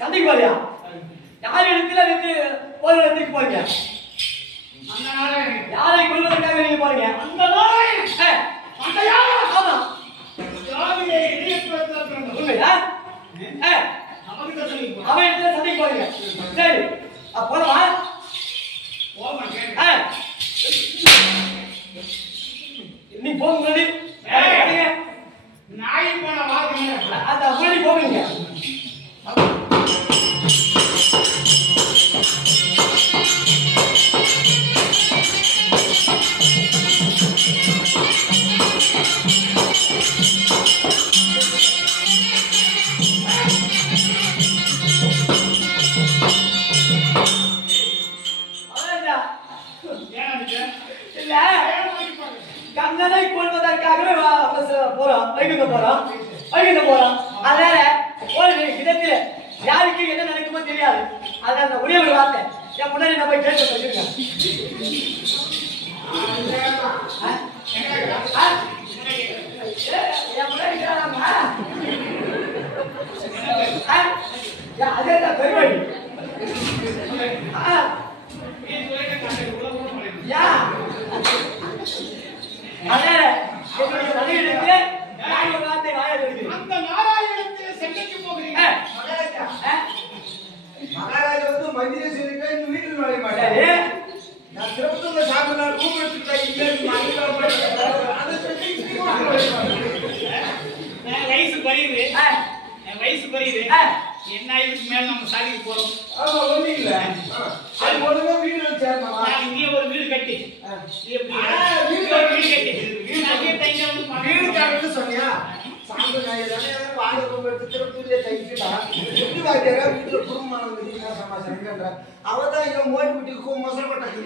சண்டைக்கு போறியா? யார் இடத்துல ஒரு இடத்துக்கு போறீங்க? யாரை கொல்வதற்காக நீங்க போறீங்க? அந்த உண்மையா? அவன் இடத்துல சண்டைக்கு போறீங்க. சரி போலவா? நீ போக முன்னாடி நாய் போன வாங்க அந்த முன்னாடி போவீங்க. கண்ணனை கொள்வதற்காகவே போறோம், வைகுண்டம் போறோம். அதனால ஒரு இடத்துல யாருக்கு என்ன நடக்குமோ தெரியாது. அதனால அந்த ஒரே ஒரு வார்த்தை என் முன்னாடி நான் போய் கேட்டு வச்சிருக்கேன். என் முன்னாடி அதேதான் பெருவழி. அதனால என்னுடைய மனைவிடத்திலே நான் ஒரு வார்த்தை வாயை எடுக்கிறேன். அந்த நாராயணத்தில் சென்னைக்கு போகிறீங்க. மகாராஜா வந்து மந்திரி சொல்லிட்டு இந்த வீட்டுக்கு நுழைய மாட்டாரு. நான் திருப்பத்தூர்ல சாப்பிட ரூம் எடுத்துட்டா வயசு குறையுது. என்ன இதுக்கு மேல நம்ம சாதிக்கு போறோம். ஒண்ணு இல்ல அது பொண்ணுங்க வீடு வச்சாருமா. இங்கே ஒரு வீடு கட்டி வீடு காட்டுன்னு சொன்னியா? சாப்பிட தானே வாங்க ரூம் எடுத்து திருப்பத்தூர்ல தைக்கிட்டா எப்படி வாங்கியா வீட்டுல குடும்பம் சமாச்சாரம் அவதான் இவன் மோடி வீட்டுக்கு மோசம் பட்டாங்க.